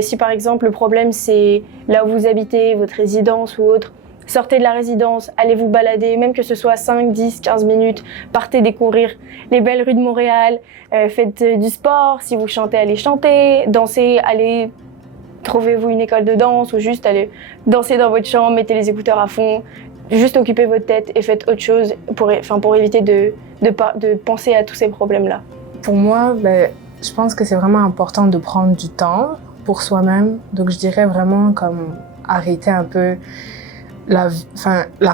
Si par exemple le problème c'est là où vous habitez, votre résidence ou autre, sortez de la résidence, allez vous balader, même que ce soit 5, 10, 15 minutes, partez découvrir les belles rues de Montréal, faites du sport, si vous chantez, allez chanter, dansez, allez, trouvez-vous une école de danse ou juste allez danser dans votre chambre, mettez les écouteurs à fond, juste occupez votre tête et faites autre chose pour éviter de penser à tous ces problèmes-là. Pour moi, je pense que c'est vraiment important de prendre du temps pour soi-même. Donc je dirais vraiment comme arrêter un peu la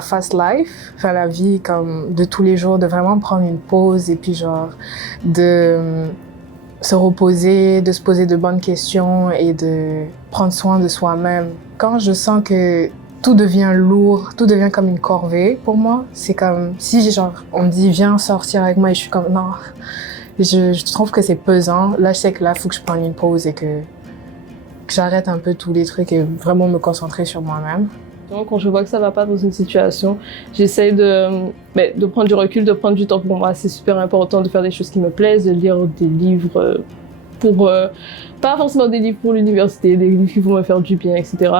fast life, la vie comme de tous les jours, de vraiment prendre une pause et puis genre de se reposer, de se poser de bonnes questions et de prendre soin de soi-même. Quand je sens que tout devient lourd, tout devient comme une corvée pour moi, c'est comme si genre on me dit viens sortir avec moi et je suis comme non. Je trouve que c'est pesant. Là, je sais que là, il faut que je prenne une pause et que j'arrête un peu tous les trucs et vraiment me concentrer sur moi-même. Donc, quand je vois que ça va pas dans une situation, j'essaie de prendre du recul, de prendre du temps pour moi. C'est super important de faire des choses qui me plaisent, de lire des livres pas forcément des livres pour l'université, des livres qui vont me faire du bien, etc.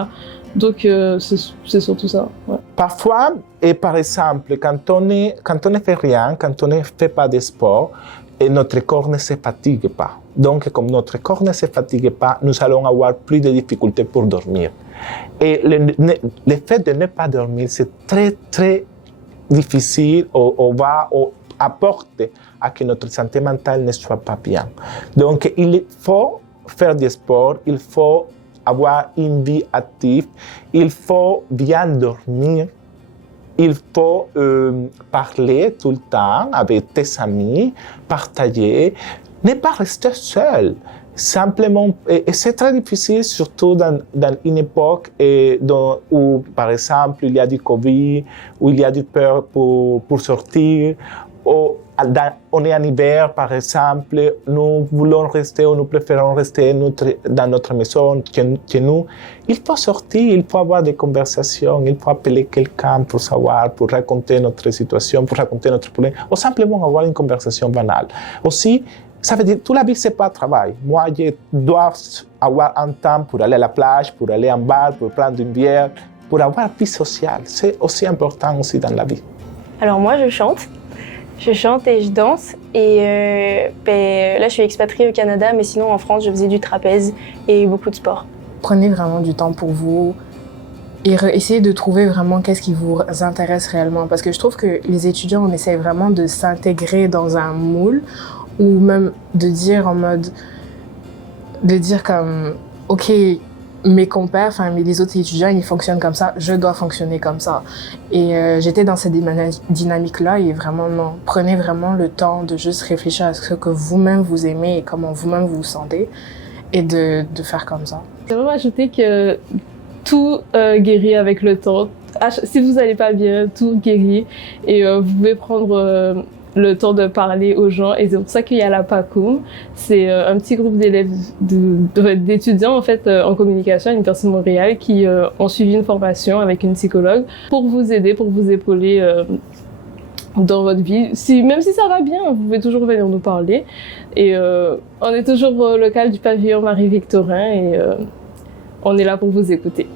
Donc, c'est surtout ça. Ouais. Parfois, et par exemple, quand on ne fait rien, quand on ne fait pas de sport, et notre corps ne se fatigue pas. Donc, comme notre corps ne se fatigue pas, nous allons avoir plus de difficultés pour dormir. Et le fait de ne pas dormir, c'est très, très difficile ou va apporter à que notre santé mentale ne soit pas bien. Donc, il faut faire du sport, il faut avoir une vie active, il faut bien dormir. Il faut parler tout le temps avec tes amis, partager, ne pas rester seul. Simplement, et c'est très difficile, surtout dans une époque où, par exemple, il y a du Covid, où il y a du peur pour sortir, ou on est en hiver, par exemple, nous voulons rester ou nous préférons rester dans notre maison chez nous. Il faut sortir, il faut avoir des conversations, il faut appeler quelqu'un pour savoir, pour raconter notre situation, pour raconter notre problème, ou simplement avoir une conversation banale. Aussi, ça veut dire que toute la vie, ce n'est pas travail. Moi, je dois avoir un temps pour aller à la plage, pour aller en bar, pour prendre une bière, pour avoir une vie sociale. C'est aussi important aussi dans la vie. Alors moi, je chante et je danse. Et là, je suis expatriée au Canada, mais sinon en France, je faisais du trapèze et beaucoup de sport. Prenez vraiment du temps pour vous et essayez de trouver vraiment qu'est-ce qui vous intéresse réellement. Parce que je trouve que les étudiants, on essaie vraiment de s'intégrer dans un moule ou même de dire comme, OK, mes compères, les autres étudiants, ils fonctionnent comme ça, je dois fonctionner comme ça. Et j'étais dans cette dynamique-là et vraiment non. Prenez vraiment le temps de juste réfléchir à ce que vous-même vous aimez et comment vous-même vous vous sentez et de faire comme ça. Je vais ajouter que tout guérit avec le temps. Si vous n'allez pas bien, tout guérit et vous pouvez prendre le temps de parler aux gens et c'est pour ça qu'il y a la PACOM. C'est un petit groupe d'élèves, d'étudiants en fait en communication à l'Université de Montréal qui ont suivi une formation avec une psychologue pour vous aider, pour vous épauler dans votre vie. Même si ça va bien, vous pouvez toujours venir nous parler. Et on est toujours au local du pavillon Marie-Victorin et on est là pour vous écouter.